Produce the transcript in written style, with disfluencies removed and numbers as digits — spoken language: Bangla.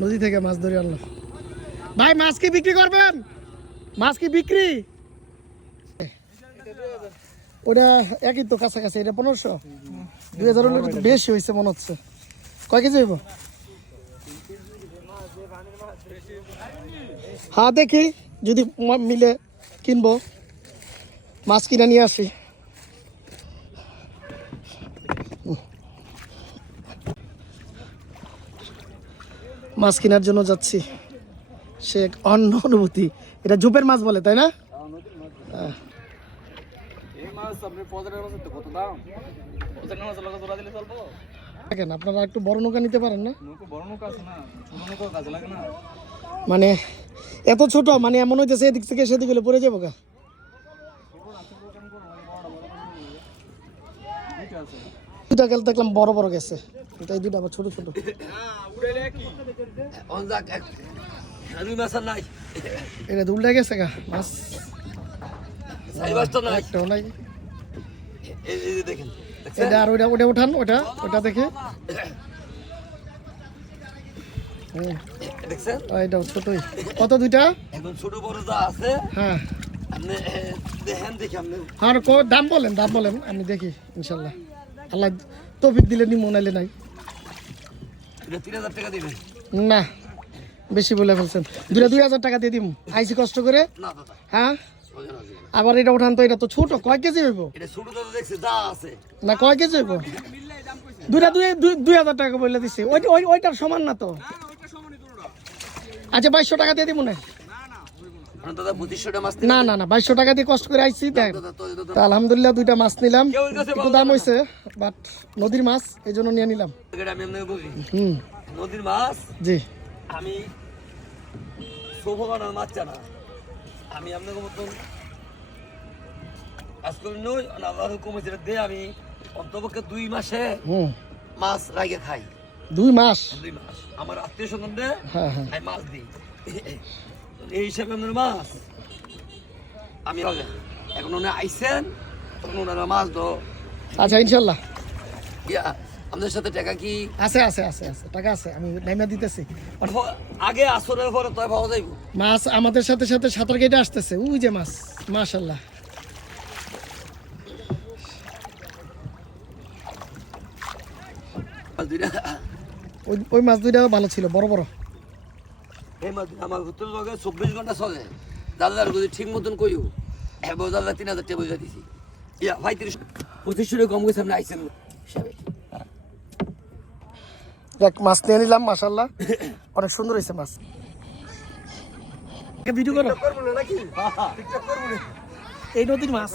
নদী থেকে মাছ ধরে আনলাম। ভাই মাছ কি বিক্রি করবেন? মাছ কি বিক্রি? ওটা একই তো কাছাকাছি, এটা 1500 2000 হলে তো বেশি হয়েছে মনে হচ্ছে। কয় কেজি হইব? হ্যাঁ দেখি যদি মিলে কিনবো, মাছ কিনে নিয়ে আসি। মাছ কেনার জন্য যাচ্ছি, সে এক অন্য অনুভূতি। এটা ঝোপের মাছ বলে তাই না? দেখেন আপনারা একটু বড় নৌকা নিতে পারেন না? মানে এত ছোট, মানে এমন হইতেছে এদিক থেকে সেদিক হলে পড়ে যাবো গা। দুটা গেল দেখলাম বড় বড় গেছে, এই দুটা আবার ছোট ছোট। এটা দুলটা গেছে গা মাছ, একটাও নাই। এটা আর ওটা ওটা উঠান, ওটা ওটা দেখে এটাও ছোটই। কত দুইটা? ছোট বড় যা আছে হ্যাঁ আপনি দেখেন, দেখি আপনি আর দাম বলেন, দাম বলেন, আমি দেখি ইনশাল্লাহ। আল্লাহ তৌফিক দিলে নি, মনাইলে নাই। 3000 টাকা দিবেন না বেশি বলে ফেলছেন, 2000 টাকা দিয়ে দিব। আইসি কষ্ট করে। না দাদা, হ্যাঁ আবার এটা উঠান তো, এটা তো ছোট। কয় কেজি হইব? এটা ছোট দাদা দেখছি যা আছে না কয় কেজি হইব? 2000 টাকা বলে দিচ্ছি, ওইটার সমান না তো। আচ্ছা 2200 টাকা দিয়ে দিব না? দাদা 2500 মাছ না না না 2200 টাকা দিয়ে কষ্ট করে আইছি। দেখ তা আলহামদুলিল্লাহ দুইটা মাছ নিলাম, একটু দাম হয়েছে বাট নদীর মাছ এই জন্য নিয়ে নিলাম। আমি আপনাকে বলি, হুম নদীর মাছ জি। আমি সোফা বানার মাছ চানা, আমি আপনাকে মতন আজকাল নই আল্লাহ হুকুম হয়েছে দিয়ে আমি অন্তপক্ষে 2 মাসে মাছ রাগে খাই। 2 মাস? 2 মাস আমার আত্মীয় স্বজন আমি মাছ দিই, এই হিসাবে আপনার মাছ আমি এখন ওনারা আইসেন তখন ওনারা মাছ দো। আচ্ছা ইনশাল্লাহ ইয়া আপনাদের সাথে টাকা কি আছে? আছে আছে আছে, টাকা আছে, আমি নাইমা দিতেছি। আগে আসরের পরে তো পাওয়া যাইব মাছ আমাদের সাথে সাথে সাঁতার কেটে আসতেছে, ওই যে মাছ মাশাল্লাহ। ওই মাছ দুইটা ভালো ছিল, বড় বড়। এই মাছ আমার হোটেল লগে 24 ঘন্টা চলে। দাদার যদি ঠিক মতন কইও হ্যাঁ দাদা 3000 টাকা বইলা দিছি। ইয়া ভাই 2500 টাকা কম গেছে, আপনি আইসেন হিসাবে। দেখ মাছ নিয়ে নিলাম মাশাল্লাহ, অনেক সুন্দর হয়েছে মাছ। ভিডিও করো করবো না নাকি? টিকটক করবো না। এই নদীর মাছ